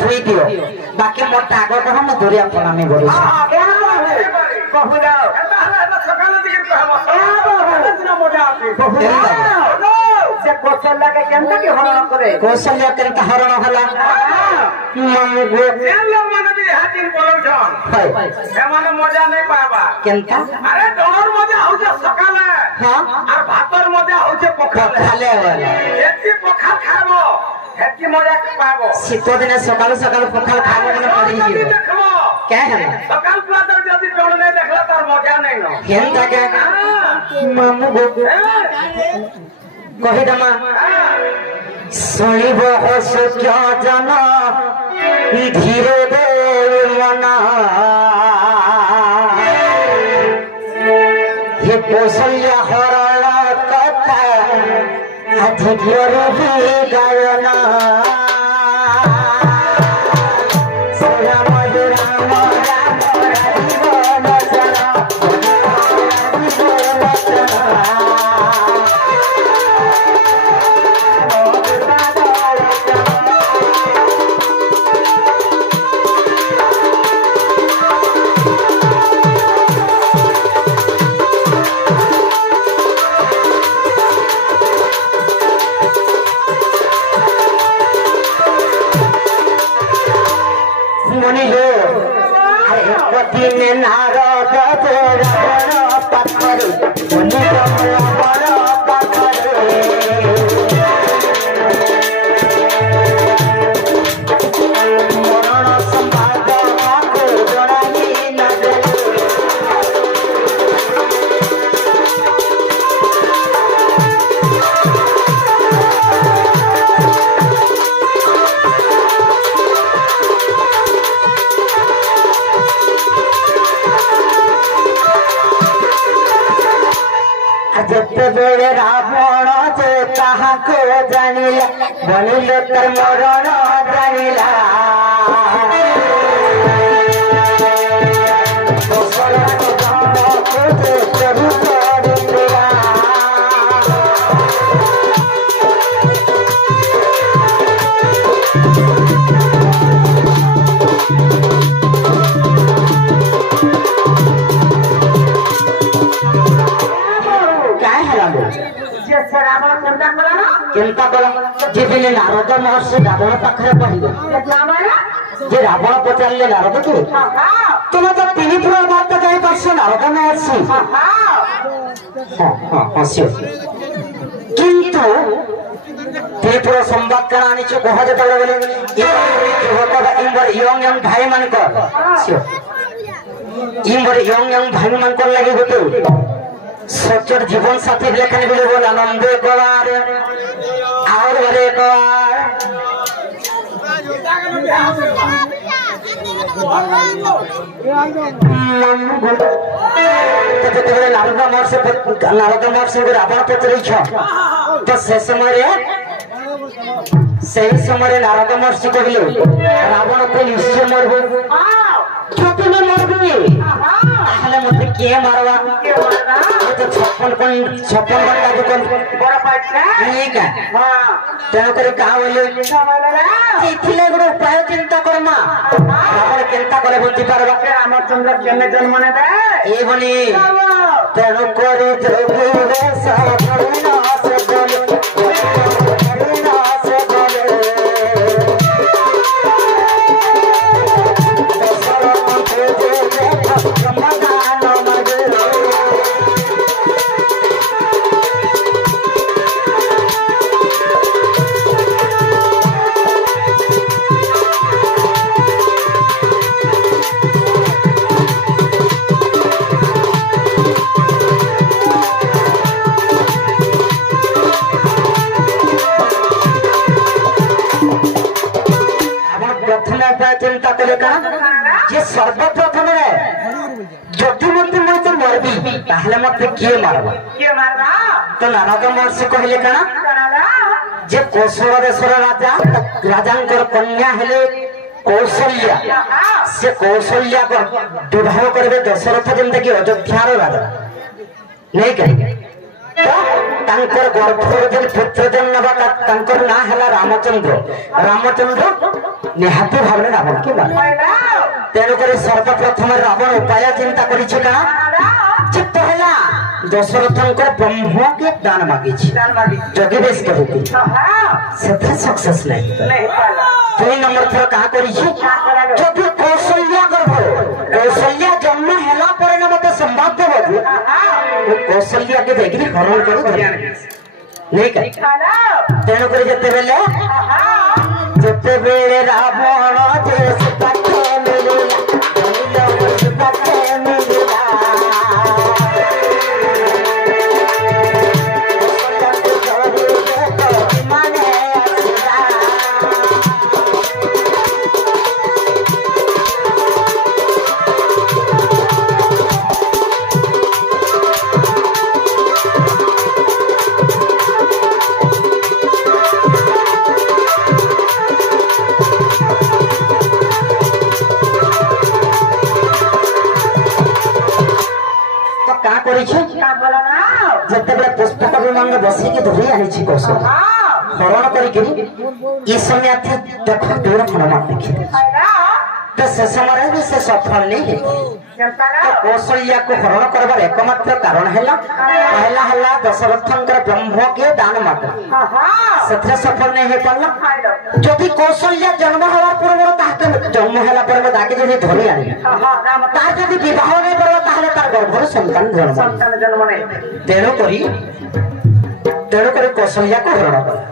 Thuy दियो बाकी मोर टागो को हम दुरिया प्रणामी बोलू हां कहू जाओ एता हला सकाल दिके कहम दिन मजा आती से कौशल्या के केनता के हरण करे कौशल्या केनता हरण होला मंगो एलो माने भी हाथिन बोलौ छन ए माने मजा नहीं पाबा केनता अरे डोर मजा हो जा सकाले हां और भातर मजा हो जे पखाले वाला एती पखाल खाबो एती मजा के पाबो शीत दिन सकाल सकाल पखाल खाबो ने पड़ी जीव देखबो क्या है सकाल प्रातः जदी डोर नहीं देखला तार मजा नहीं न केनता के मामू गो कहि दमा सुनिब हस क्या जना धीरे दे मना ये कौशल्या हरण कथा अधिक गायना नारद पाखरे मरण संवाद जनाई नजर जते बेले रावण जे कहा को जानिला बनिले तर मरण जानिला दोसरा के गाँव को जे प्रभु करिला केनता कला जेबिले नारद महर्षि रावण पाखरे पहिले जे रावण पचारले नारद के तुम तो तीन पुरा बात जाई परसो नारद महर्षि हसियो किंतु त्रिपुरा संवाद करानी छ कह जे तले बोले होता इंबर यंग यंग भाई मन को सियो इंबर यंग यंग भाई मन को लगे होते सच्चर जीवन साथी लेखन बोले बोल आनंद कवार और बड़े कवार नारद महर्षि को रावण पचरई तो से समय नारद महर्षि कहले रावण को निश्चय मरबो छोटे में मरबे ताहले मते के मारवा तो 56 घंटा दुकान बड़ा पाइट नहीं का हां तेनो करे का होले इथिले गुड उपाय चिंता करमा रावण चिंता करे बुद्धि पारबा रामचंद्र केने जन्म ने दे ए बनी तेनो करे जोगी रे साधना से बोले चिंता करे जे सर्वप्रथम जदि मत मुझे मरबी ताहले मत किए मारबा तो नारद महर्षि कहले कना जे कौशल देशर राजा राजांकर कन्या हेले कौशल्या से कौशल्या को विवाह करबे दशरथ जेंता कि अयोध्यार राजा नहीं कहे ତାଙ୍କର ଗର୍ଭରୁ ଯଦି ପୁତ୍ର ଜନ୍ମ ହେବା ତାଙ୍କର ନାଁ ହେଲା ରାମଚନ୍ଦ୍ର। ରାମଚନ୍ଦ୍ର ନିହାତି ଭାବରେ ରାବଣ କି ମାର। ତେଣୁକରି ସର୍ବପ୍ରଥମେ ରାବଣ ଉପାୟ ଚିନ୍ତା କରିଛି କାଣା ଚିତ୍ତ ହେଲା ଦଶରଥଙ୍କର ବ୍ରହ୍ମକେ ଦାନ ମାଗିଛି ଯୋଗୀ ବେଶ କରିକି ସେଥିରେ ସକ୍ସେସ ନାହିଁ। 2 ନମ୍ବର ଥର କାହା କରିଛି ଯଦି କୌଶଲ୍ୟା ଗର୍ଭରୁ କୌଶଲ୍ୟା ଜନ୍ମ ହେଲା ପରେ ନା ମତେ ସମ୍ବାଦ ଦେବ ଯେ କୌଶଲ୍ୟାକେ ଯାଇକିରି ହରଣ କରି ତେଣୁକରି ଯେତେବେଳେ ରାବଣ ଦେଶ ପାଖେ ମିଳିଲା ପାଖେ ମିଳିଲା ଯେତେବେଳେ ପୁଷ୍ପକ ବିମାନ ବସିକି ଧରି ଆଣିଛି କୌଶଳ ହରଣ କରିକି ଏ ସମୟ ଦେଖ ଦୂର ହନୁମାନ ଦେଖି ତ ସେ ସମୟରେ ବି ସେ ସଫଳ ନେଇ କୌଶଲ୍ୟାକୁ ହରଣ କରିବାର ଏକମାତ୍ର କାରଣ ହେଲା ପହିଲା ହେଲା ଦଶରଥଙ୍କର ବ୍ରହ୍ମକେ ଦାନ ମାଗ ସେଥିରେ ସଫଳ ନେଇ ହେଇପାରିଲା। ଯଦି କୌଶଲ୍ୟା ଜନ୍ମ ହେବା ପୂର୍ବରୁ ତାହାକେ ଜନ୍ମ ହେଲା ପରେ ତାକେ ଯଦି ଧରି ଆଣିଲା ତାର ଯଦି ବିବାହ ନେଇ ପାରିବ ତାହେଲେ ତାର ଗର୍ଭରୁ ସନ୍ତାନ ଜନ୍ମ ତେଣୁକରି କୌଶଲ୍ୟାକୁ ହରଣ କଲା।